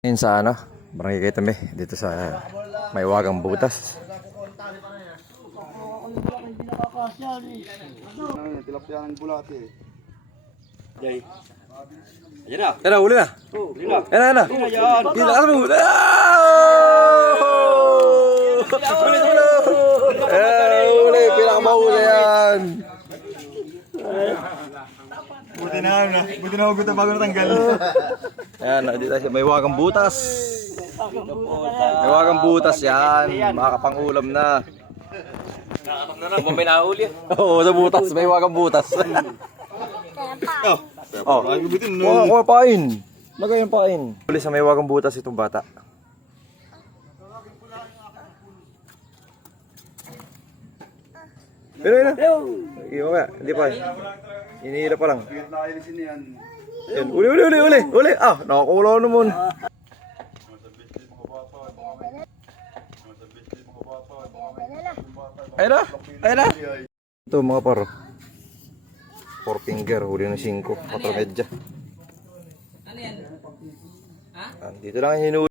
Ngayon sa Barangay Kaytame, dito sa Maywagang Butas. Tilapia ng bulate. Jay. Ayan na. Yan na, uli na. Huli na. Yan na. Ayan. Kila ka mo. Uli, pinakamahuli yan. Buti na hugot na bago natanggal. Yan, dito sa Maywagang Butas. Maywagang Butas yan. Makakapangulam na. Kung may nahuli. Oo, sa butas. Maywagang Butas. Oh, Ay, gubitin kuha pain. Lagay yung pain. Uli sa Maywagang Butas itong bata. Pero yun na. Iyo ka, hindi pa. Inihila pa lang. Nailisin yan. Yan, uli. Ah, nakakulaw naman. Ayun na. Ito mga paro. 4 finger, huli ng 5, 4 medya. Ano yan? Ha? Dito lang hinuli.